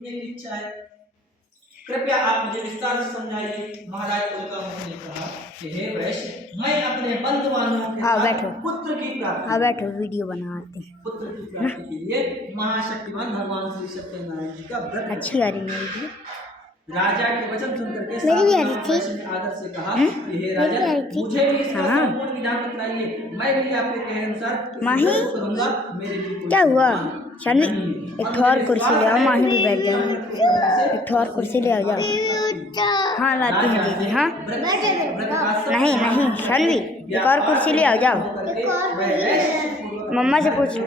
मेरी इच्छा है, कृपया आप मुझे विस्तार से समझाइए। महाराज उल्कामुख ने कहा कि हे वैश्य, मैं अपने बंधुवानों के साथ पुत्र की प्राप्ति बैठो वीडियो बनाते हैं। पुत्र की प्राप्ति के लिए महाशक्तिमान भगवान श्री सत्यनारायण जी का व्रत अच्छी आ रही है वीडियो। राजा के वचन सुनकर के मेरी भी आ रही थी। वैश्य ने आदर से कहा कि हे राजा, मुझे भी इसका संपूर्ण विधान बतलाइए, मैं भी आपके कहे अनुसार माही करूंगा। मेरे भी क्या हुआ शानी, एक ठोर कुर्सी ले आओ, माही भी बैठ जाओ। एक ठोर कुर्सी ले आओ, जाओ। हाँ लाती हूँ दीदी। हाँ नहीं नहीं शानवी, एक और कुर्सी ले आओ, जाओ। मम्मा से पूछ लो।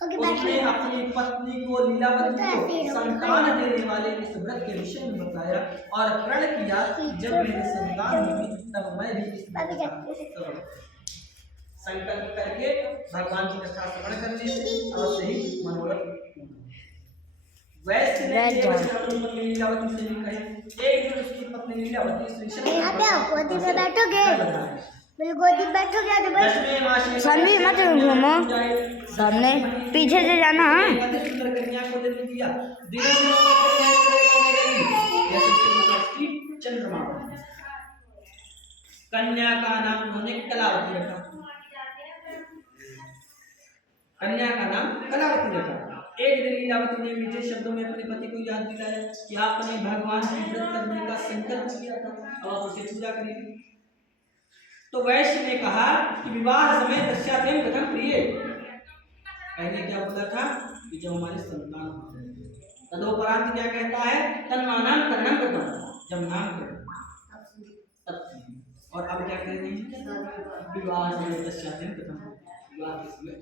उसने अपनी पत्नी को लीलावती को संतान देने वाले इस व्रत के विषय में बताया और प्रण किया, जब मेरे संतान होगी तब मैं भी इस संकल्प करके भगवान की कथा श्रवण करने से अवश्य ही मनोरथ। वैश्य ने अपनी पत्नी लीलावती से कहे। एक दिन उसकी पत्नी लीलावती गोदी में बैठोगे, मेरी गोदी में बैठोगे तो बस। सामने मत घूमो, सामने पीछे से जाना। सुंदर कन्या को जन्म दिया। चंद्रमा कन्या का नाम उन्होंने कलावती रखा। कन्या का नाम कलावती रखा। एक दिन लीलावती ने मीठे शब्दों में अपने पति को याद दिलाया कि आपने भगवान की व्रत करने का संकल्प किया था, अब आप उसे पूजा करेंगे। तो वैश्य ने कहा कि विवाह समय दस्यातेन कथम प्रिय, पहले क्या बोला था कि जब हमारे संतान होते हैं, तदोपरांत क्या कहता है, तन्मानां करणं कृतं, जब नाम करें तब। और अब क्या कह रहे हैं, विवाह समय दस्यातेन कथम, विवाह के समय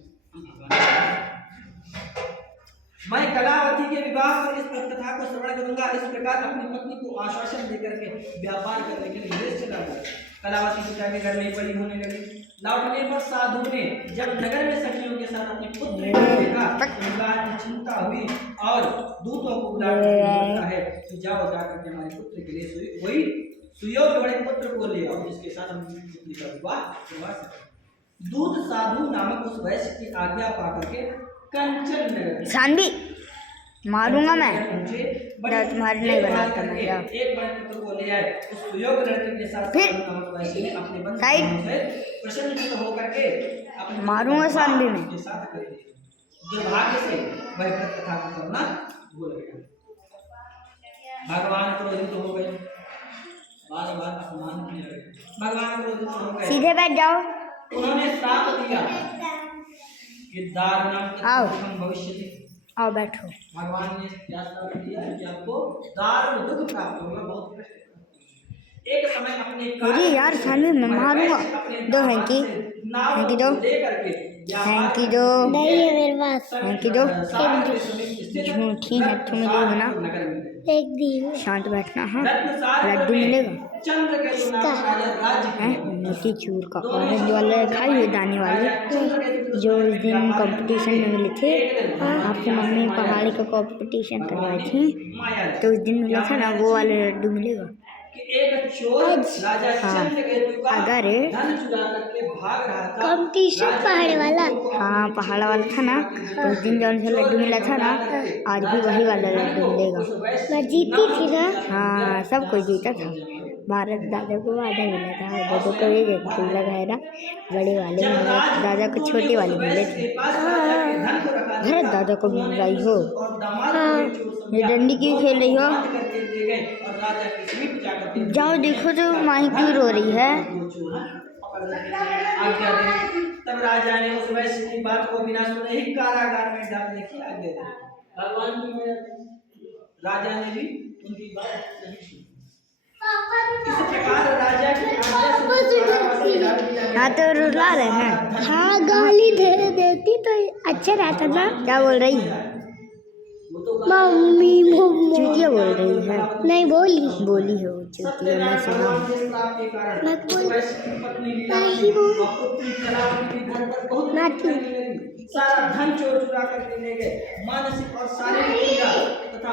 मैं कलावती के विवाह पर इस कथा को श्रवण करूंगा। इस प्रकार अपनी पत्नी को आश्वासन देकर के व्यापार करने के लिए देश चला गया। कलावती पिता के घर में बड़ी होने लगी। लौटने पर साधु ने जब नगर में सखियों के साथ अपने पुत्र को देखा, विवाह की चिंता हुई और दूतों को बुलाकर है कि जाओ जाकर के हमारे पुत्र के लिए कोई सुयोग्य बड़े पुत्र को ले आओ, जिसके साथ हम पुत्री का विवाह करवा सकें। दूत साधु नामक उस वैश्य की आज्ञा पाकर के कंचन नगर सानवी मारूंगा मैं, तुम्हारे नहीं बनाता मैं। एक बड़े पुत्र को ले आए। उस सुयोग्य लड़के के साथ वैश्य ने अपने बंधुओं से प्रसन्नचित्त होकर के अपने मारूंगा सानवी में के साथ कर दिया। दुर्भाग्य से वह व्रत कथा को करना भूल गया। भगवान क्रोधित हो गए, बार बार अपमान किया। भगवान क्रोधित हो गए, सीधे बैठ जाओ। उन्होंने श्राप दिया कि दारुणम भविष्यति। आओ बैठो। भगवान ने क्या श्राप दिया कि आपको दारुण दुख प्राप्त होगा, बहुत कष्ट। एक समय अपने यार सानवी मैं मारूंगा। दो हैंकी, हैंकी दो, हैंकी दो, नहीं है मेरे पास, हैंकी दो। झूठी है तुम मिलेगा ना, एक दिन शांत बैठना। हाँ लड्डू मिलेगा मोती चूर का, ऑरेंज वाले खाई हुई दाने वाले, जो उस दिन कंपटीशन में मिले थे। आपकी मम्मी पहाड़ी का कंपटीशन करवाई थी तो उस दिन मिला था ना, वो वाले लड्डू मिलेगा। हाँ अगर कंपटीशन पहाड़ वाला, हाँ पहाड़ वाला था ना, तो उस दिन जौन सा लड्डू मिला था ना, आज भी वही वाला लड्डू मिलेगा। मैं जीती थी ना। हाँ सब कोई जीता था। भारत दादा को आधा मिला था, दादा को ये फूल लगाया था, बड़े वाले मिले, दादा को छोटे वाले मिले थे। भरत दादा को मिल रही हो। हाँ ये डंडी क्यों खेल रही हो, जाओ देखो तो माही क्यों रो रही है। तब राजा ने उस वैश्य की बात को बिना सुने ही कारागार में डालने की आज्ञा दी। भगवान की राजा ने भी उनकी बात नहीं सुनी। इस प्रकार राजा की हाँ तो रुला रहे हैं। हाँ गाली दे देती तो अच्छा रहता ना। क्या बोल रही है मम्मी, चूतिया बोल रही है। नहीं बोली हो चूतिया, मैं सुना। सारा धन चुरा करके ले गए। मानसिक और शारीरिक पीड़ा तथा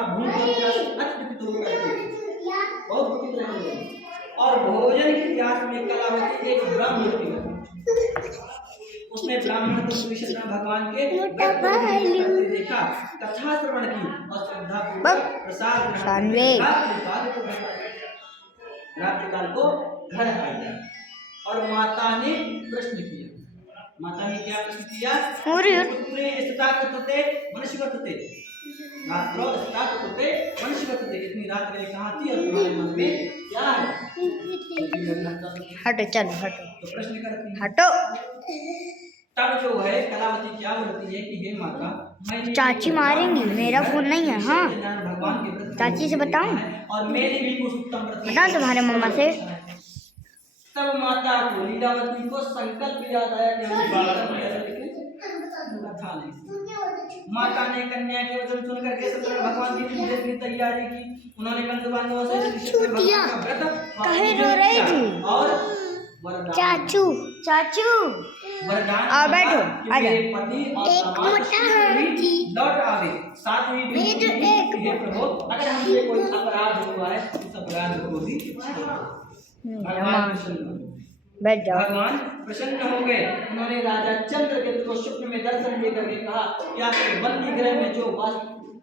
और भोजन की प्यास में कलावती एक ब्रह्म उसने ब्राह्मण को श्री सत्यनारायण भगवान के व्रत को करते देखा, कथा श्रवण की और श्रद्धापूर्वक प्रसाद ग्रहण किया। रात्रिकाल को घर आ गया और माता ने प्रश्न किया। माता ने क्या प्रश्न किया? पुत्रे स्थिताकृते मनुष्यवतते, रात्रो स्थिताकृते मनुष्यवतते। इतनी रात मैंने कहाँ थी और तुम्हारे मन में क्या है? हटो, चलो हटो, तो प्रश्न करती है। हटो। तब जो है कलावती क्या बोलती है कि हे माता, मैं चाची मारेंगी, मेरा फोन नहीं है। हाँ, भगवान के व्रत चाची से बताऊं और मेरी भी कुछ उत्तम व्रत बताओ तुम्हारे मम्मा से। तब माता को लीलावती को संकल्प याद आया कि हम बालक हैं, लेकिन था नहीं। माता ने कन्या के वचन सुन करके सत्यनारायण भगवान की पूजा की तैयारी की। उन्होंने कंदबानों से श्री सत्यनारायण भगवान का व्रत कहे रो रही थी और वरदान चाचू चाचू वरदान आओ बैठो, कि आ जाओ। मेरे पति और समाज लौट आवे। साथ ही हे प्रभु, अगर हमसे कोई अपराध हुआ है उस अपराध को भी भगवान प्रसन्न हो। बैठ जाओ। भगवान प्रसन्न हो गए। उन्होंने राजा चंद्रकेतु को स्वप्न में दर्शन दे करके कहा कि आपके बंदी गृह में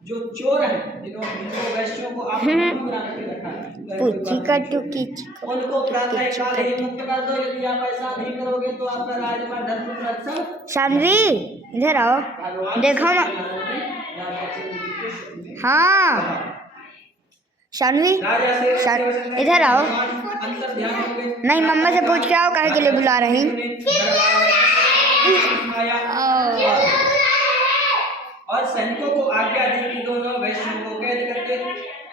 जो चोर हैं, जिन्होंने वैश्यों को आप बना के रखा है, उनको प्रातः काल ही मुक्त कर दो। यदि आप ऐसा नहीं करोगे तो आपका राजपाट धर्म रक्षा। शानवी इधर आओ, देखो ना। हाँ शानवी, इधर आओ। नहीं, मम्मा से पूछ के आओ काहे के लिए बुला रही। और सैनिकों को आज्ञा दी कि दोनों वैश्यों को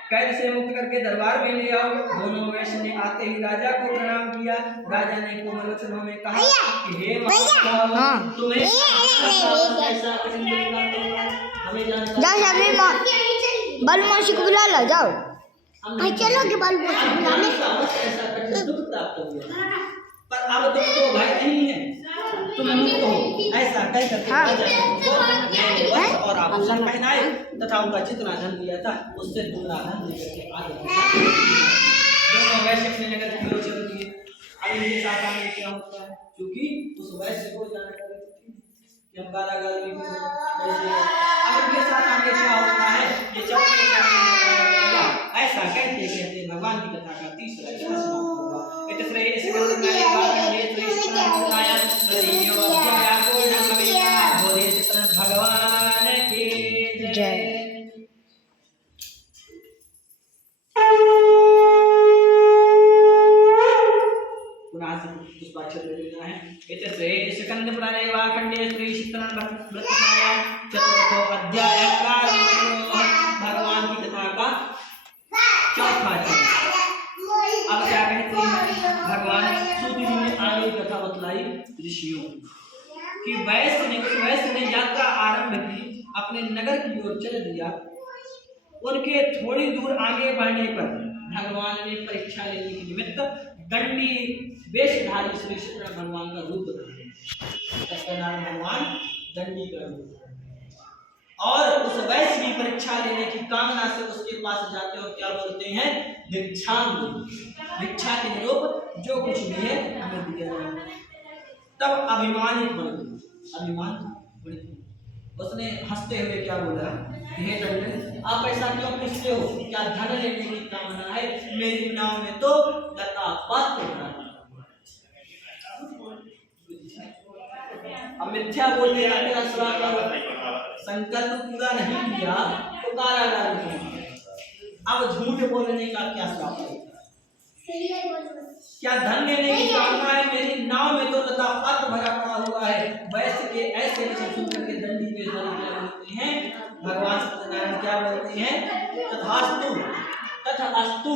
कैद से मुक्त करके दरबार में ले आओ। दोनों वैश्य ने आते ही राजा को प्रणाम किया। राजा ने कोमल वचनों में कहा कि हे महात्मा, तुम्हें ऐसा जाओ शानवी, बालू मौसी को बुला लो, जाओ। चलो के बालू मौसी बुलाने। पर अब तुम तो भाई नहीं है, तुम मुक्त हो। ऐसा कह करके और आभूषण पहनाए तथा उनका जितना धन दिया था उससे दुगना धन देकर आगे दोनों वैश्य अपने नगर की ओर चल दिए। अब इनके साथ आगे क्या होता है, क्योंकि उस वैश्य को जानकारी थी कि हम कारागार में वैसे। अब इनके साथ आगे क्या होता है, ये चौथे ऐसा कहते कहते भगवान की कथा का तीसरा चरण समाप्त हुआ। भगवान की जय। पुनः पुष्पाक्षर लेना है। इतने स्कंद पुराणे वाखंडे श्री सत्यनारायण व्रतमाला चतुर्थो अध्याय भगवान की कथा का चौथा चरण। अब क्या कहते हैं, भगवान सूत जी ने आगे कथा बतलाई ऋषियों कि वैश्य ने यात्रा आरंभ की, अपने नगर की ओर चल दिया। उनके थोड़ी दूर आगे बढ़ने पर भगवान ने परीक्षा लेने के निमित्त दंडी वेशधारी श्री सत्यनारायण भगवान का रूप धारण। सत्यनारायण भगवान दंडी का रूप और उस वैश्य की परीक्षा लेने की कामना से उसके पास जाते और क्या बोलते हैं, भिक्षा के निरूप जो कुछ भी है हमें दिया जाए। तब अभिमानित बन गई। उसने हंसते हुए क्या बोला, हे दंड, आप ऐसा क्यों पूछते हो? क्या धन लेने की कामना है? मेरी नाव में तो लता पात्र भरा। अब मिथ्या बोलने का संकल्प पूरा नहीं किया तो कारागार में। अब झूठ बोलने का क्या श्राप है? क्या धन लेने की कामना है? मेरी नाव में तो लता पात्र भरा पड़ा हुआ है। वैसे के ऐसे वचन सुन करके दंडी वेशधारी क्या बोलते हैं, भगवान सत्यनारायण क्या बोलते हैं, तथास्तु तथास्तु,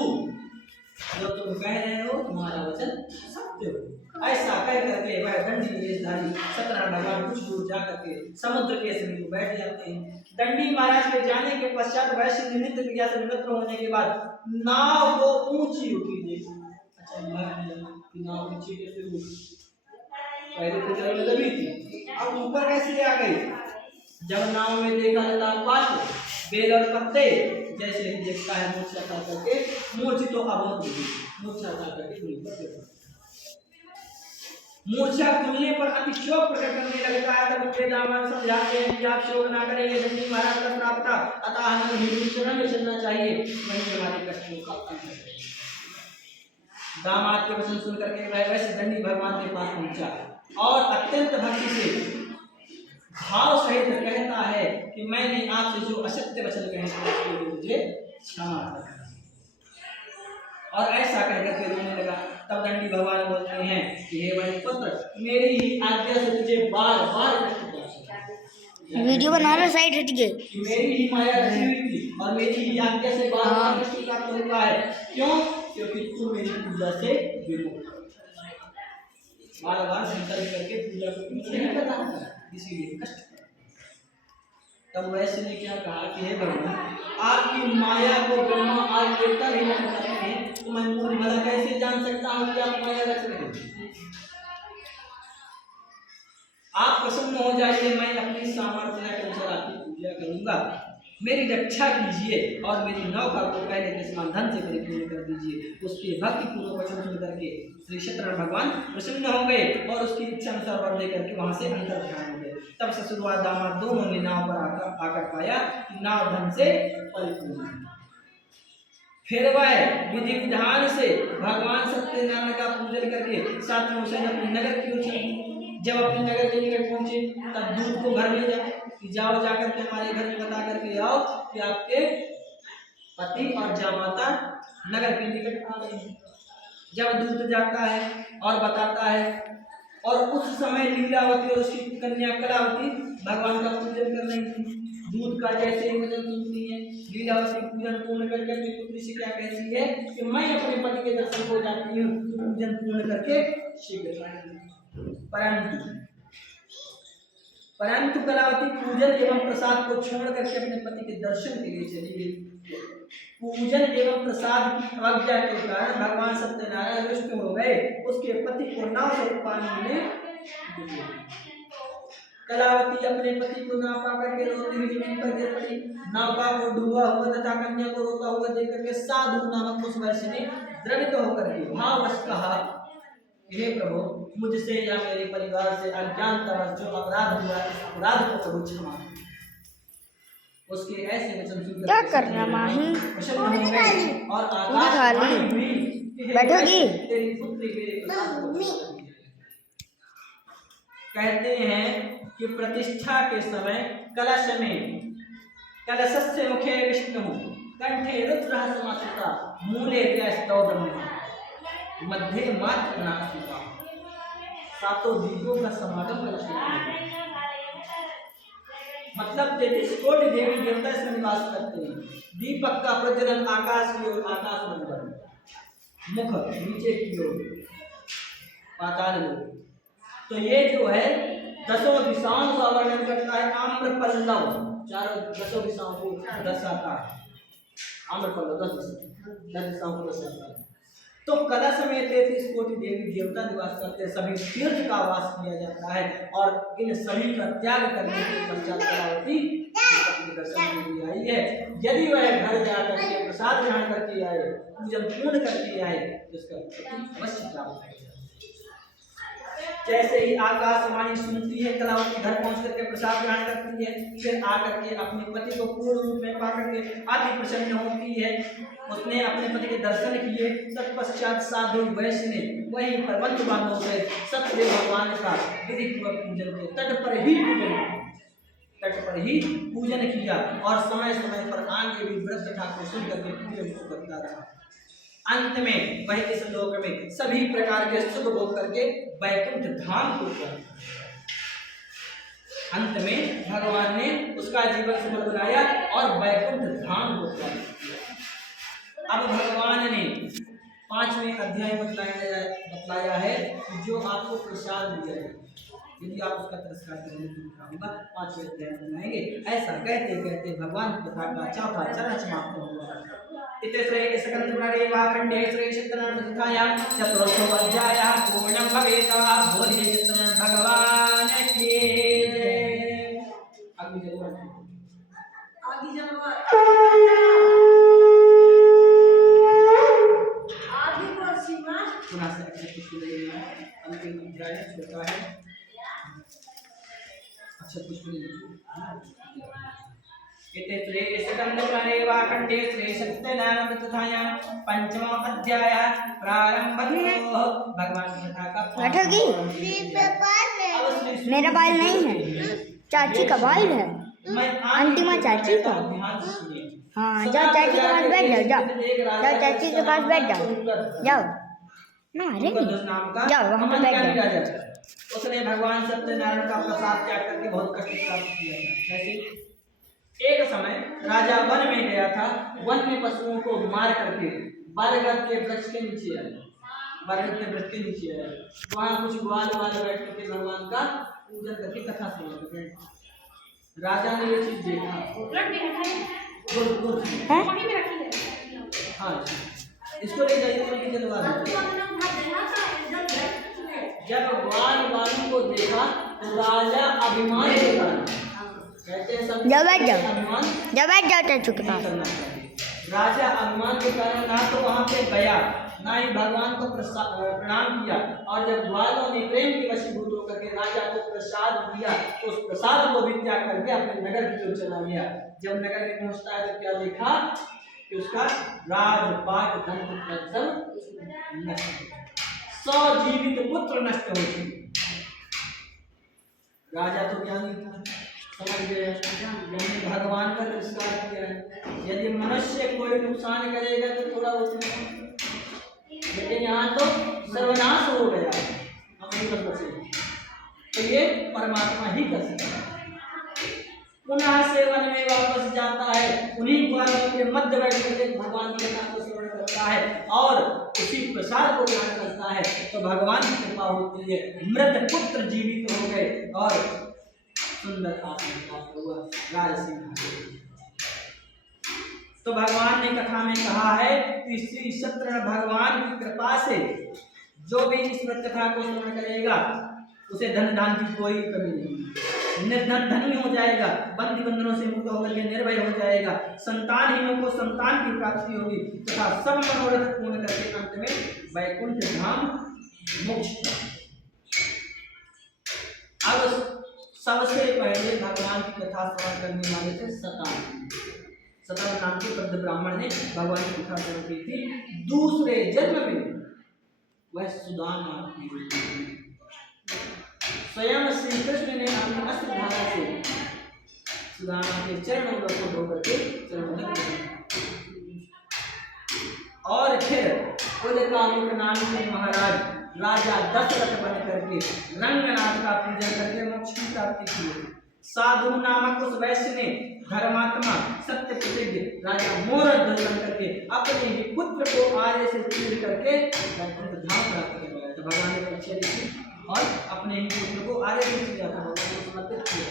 जो तुम कह रहे हो तुम्हारा वचन सत्य हो। ऐसा कह करके वह दंडी वेशधारी सत्यनारायण भगवान कुछ दूर जा करके समुद्र के समीप बैठ जाते हैं। दंडी महाराज के जाने के पश्चात वैश्य निमित्त क्रिया से निवृत्त होने के बाद नाव को ऊंची उठी देखी। नाव ऊंची कैसे हुई? पहले तो जल में दबी थी, अब ऊपर कैसे आ गई? जब नाव में देखा लता पात्र, बेल और पत्ते, जैसे ही देखता है मूर्छा खा करके, मूर्छित तो अब मूर्छा खा करके मूर्छा खुलने पर अति शोक प्रकट करने लगता है। तब उनके दामाद समझाते हैं कि आप शोक ना करें, ये दंडी महाराज का श्राप था, अतः हमें हिंदू चरण में चलना चाहिए, वहीं हमारे कष्टों का अंत है। दामाद के वचन सुन करके वह वैसे दंडी भगवान के पास पहुंचा और अत्यंत भक्ति से भाव सहित कहता है कि मैंने आपसे जो असत्य वचन कहे थे उसके लिए मुझे क्षमा करना। और ऐसा कहकर के रोने लगा। तब दंडी भगवान बोलते हैं कि हे भाई पुत्र, मेरी ही आज्ञा से तुझे बार बार कष्ट पहुंचा। वीडियो बना रहा, साइड हट गए। मेरी ही माया रची हुई थी और मेरी ही आज्ञा से बार बार कष्ट प्राप्त हुआ है। क्यों? क्योंकि तू मेरी पूजा से विमुख, बार बार संकल्प करके पूजा को नहीं कर रहा था, इसीलिए कष्ट। तब वैसे ने क्या कहा कि हे भगवान, आपकी माया को ब्रह्मा आज देवता ही नहीं करते हैं, तो मैं मूल भला कैसे जान सकता हूँ कि आप माया रख रहे हैं? आप प्रसन्न हो जाइए, मैं अपनी सामर्थ्य के अनुसार आपकी पूजा करूंगा। मेरी रक्षा कीजिए और मेरी नौका को पहले के समान धन से परिपूर्ण कर दीजिए। उसके भक्ति पूर्वक वचन सुन करके श्री सत्यनारायण भगवान प्रसन्न हो गए और उसकी इच्छा अनुसार वर दे करके वहां से अंतर ध्यान हो गए। तब ससुर व दामाद दोनों ने नाव पर आकर पाया कि नाव धन से परिपूर्ण है। फिर वह विधि विधान से भगवान सत्यनारायण का पूजन करके साथियों से अपने नगर की ओर चले। जब अपने नगर के निकट पहुंचे तब दूत को घर में जाओ जाकर के हमारे घर में बता करके आओ कि आपके पति और जामाता नगर के निकट आ गए हैं। जब दूत जाता है और बताता है और उस समय लीलावती और उसकी कन्या कलावती भगवान का पूजन कर रही थी। दूत का जैसे ही वचन सुनती है, लीलावती पूजन पूर्ण करके अपनी पुत्री से क्या कहती है कि मैं अपने पति के दर्शन को जाती हूँ, पूजन पूर्ण करके शीघ्र आएंगे। परंतु कलावती पूजन एवं प्रसाद को छोड़ करके अपने पति के दर्शन के लिए चली गई। पूजन एवं प्रसाद की अवज्ञा के कारण भगवान सत्यनारायण रुष्ट हो गए। उसके पति को नाव से पानी में डूब गई। कलावती अपने पति को ना पा करके रोती हुई जमीन पर गिर पड़ी। नौका को डूबा हुआ तथा कन्या को रोता हुआ देख करके साधु नामक उस वैश्य ने द्रवित होकर के भाववश कहा, हे प्रभु, मुझसे या मेरे परिवार से अज्ञानतावश जो अपराध हुआ इस अपराध को प्रभु क्षमा। उसके ऐसे वचन सुनकर क्या करना माही प्रसन्न हो गए और आकाशवाणी हुई कि बैठोगी? तेरी पुत्री मेरे प्रसाद को कहते हैं कि प्रतिष्ठा के समय कलश में कलशस्य मुखे विष्णु कंठे रुद्र समाश्रिता मूले त्यस्तौ ब्रह्म मध्य मात्र नास्तिका। सातों दीपों का समागम कलश में, मतलब 33 कोटि देवी देवता इसमें निवास करते हैं। दीपक का प्रज्वलन आकाश की ओर, आकाश मंडल, मुख नीचे की ओर, पाताल लोक। तो ये जो है दसों दिशाओं का वर्णन करता है। आम्र पल्लव, चारों दसों दिशाओं को दर्शाता है। आम्र पल्लव 10 दिशाओं को दर्शाता है। तो कलश में 33 कोटि देवी देवता निवास करते हैं। सभी तीर्थ का वास किया जाता है और इन सभी का त्याग करने के पश्चात कलावती अपने दर्शन के लिए आई है। यदि वह घर जाकर के प्रसाद ग्रहण करके आए, पूजन पूर्ण करके आए, तो इसका अवश्य प्राप्त है। जैसे ही आकाशवाणी सुनती है, कलावती घर पहुंच करके प्रसाद ग्रहण करती है, फिर आकर के अपने पति को पूर्ण रूप में पाकर के अति प्रसन्न होती है। उसने अपने पति के दर्शन किए। तत्पश्चात साधु वैश्य ने वही प्रबंध बांधों से सत्यदेव भगवान का विधि पूर्वक पूजन किया। तट पर ही पूजन किया और समय समय पर आगे भी व्रत कथा को सुन करके पूजन को करता रहा। अंत में वह इस लोक में सभी प्रकार के सुख भोग करके वैकुंठ धाम को गया। अंत में भगवान ने उसका जीवन सफल बनाया और वैकुंठ धाम को प्राप्त किया। अब भगवान ने 5वें अध्याय बतलाया है जो आपको प्रसाद दिया है। यदि आप उसका तिरस्कार करेंगे तो दिखाऊंगा 5वें अध्याय बनाएंगे। ऐसा कहते कहते भगवान कथा का चौथा चरण समाप्त हुआ। इतने सकंद पुराणे महाखंडे श्री सत्यनारायण कथायां चतुर्थो अध्यायः पूर्णं भवेत्। बोलिए सत्यनारायण भगवान की जय। आगे पुनः से अंतिम अध्याय अच्छा कुछ नहीं इति श्री स्कंदपुराणे खंडे श्री सत्यनारायण कथायां पंचमो अध्याय प्रारंभतो भगवान की कथा का बैठोगी? मेरा बाल नहीं है, चाची का बाल है। अंतिमा चाची का। हाँ जाओ चाची के पास बैठ जाओ, जाओ जाओ चाची के पास बैठ जाओ, जाओ ना अरे जाओ वहाँ पे बैठ जाओ। उसने भगवान सत्यनारायण का प्रसाद त्याग करके बहुत कष्ट प्राप्त किया था। जैसे एक समय राजा वन में गया था, वन में पशुओं को मार करके बरगद के वृक्ष के नीचे आया, बरगद के वृक्ष के नीचे आया, वहाँ कुछ ग्वाल वाल बैठ करके भगवान का पूजन करके कथा सुना। राजा ने ये चीज देखा, हाँ इसको ले जाइए तो जलवा दीजिए। जब ग्वाल वालों को देखा तो राजा अभिमान के कारण कहते हैं सब जब बैठ जाओ चाचू के पास। राजा अभिमान के कारण ना तो वहां पे गया, ना ही भगवान को प्रणाम किया, और जब ग्वालों ने प्रेम के वशीभूत होकर के राजा को प्रसाद दिया तो उस प्रसाद को भी त्याग करके अपने नगर की ओर चला गया। जब नगर में पहुंचता है तो क्या देखा कि उसका राजपाट धन पुत्र सब नष्ट, 100 जीवित पुत्र नष्ट हो चुके। राजा तो ज्ञानी था, समझ गए भगवान का तिरस्कार किया है। यदि मनुष्य कोई नुकसान करेगा तो थोड़ा उसमें, लेकिन यहाँ तो सर्वनाश हो गया, हम नहीं कर सकते, तो ये परमात्मा ही कर सकता है। पुनः से वन में वापस जाता है, उन्हीं ग्वालों के मध्य बैठ करके भगवान की कथा को श्रवण करता है और उसी प्रसाद को ग्रहण करता है, तो भगवान की कृपा होती है, मृत पुत्र जीवित हो गए और सुंदर आत्मा प्राप्त हुआ राजसिंह। तो भगवान ने कथा में कहा है कि श्री सत्यनारायण भगवान की कृपा से जो भी इस व्रत कथा को श्रवण करेगा उसे धन दान की कोई कमी नहीं, निर्धन धनी हो जाएगा, बंदी बंधनों से मुक्त होकर के निर्भय हो जाएगा, संतानहीनों को संतान की प्राप्ति होगी तथा सब मनोरथ पूर्ण करके अंत में वैकुंठ धाम मोक्ष। अब सबसे पहले भगवान की कथा श्रवण करने वाले थे सतान नाम के वृद्ध ब्राह्मण ने भगवान की कथा श्रवण की थी। दूसरे जन्म में वह सुदामा की स्वयं श्री कृष्ण ने अपनी अस्त्र धारा से सुदामा के चरणों को धो करके और फिर उदकामुक नाम के महाराज राजा दशरथ बन करके रंगनाथ का पूजन करके मोक्ष की प्राप्ति की। साधु नामक उस वैश्य ने धर्मात्मा सत्य प्रसिद्ध राजा मोरध्वज बन करके अपने ही पुत्र को आर्य से चूर करके वैकुंठ धाम प्राप्त करवाया था। भगवान ने परीक्षा दी और अपने ही पुत्र को आर्य से किया था, भगवान ने समर्पित किया,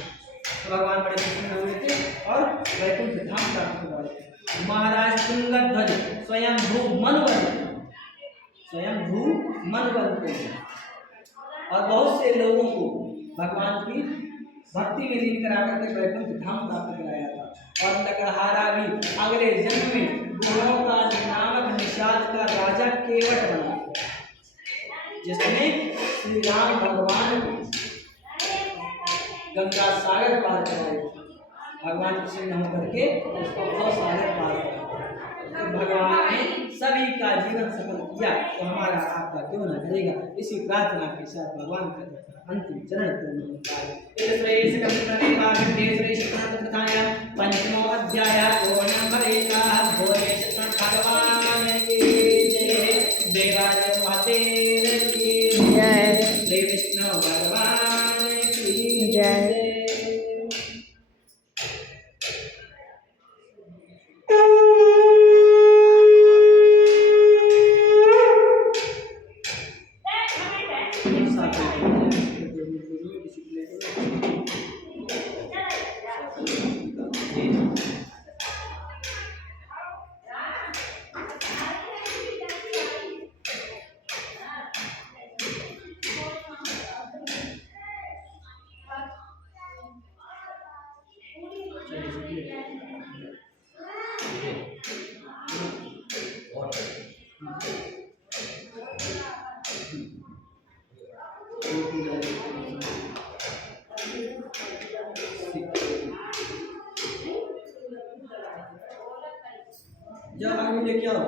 तो भगवान बड़े प्रसन्न हुए थे और वैकुंठ धाम प्राप्त करवाए थे। महाराज तुंगध्वज स्वयं भू मनवल थे और बहुत से लोगों को भगवान की भक्ति में लीन करा करके वैकुंठ धाम प्राप्त कराया था। और लकड़हारा भी अगले जन्म में गुणों का नामक निषाद का राजा केवट बना, जिसने श्री राम भगवान को गंगा सागर पार कराए, भगवान प्रसन्न होकर के उसको बहुत सागर पार कराया। तो भगवान ने सभी का जीवन सफल किया, तो हमारा आपका क्यों ना करेगा। इसी प्रार्थना के साथ भगवान का अंतिम चरण पंचमो अध्याय भगवान देवालय महादेव की जय, श्री विष्णु भगवान की जय। जाओ आगे लेके आओ।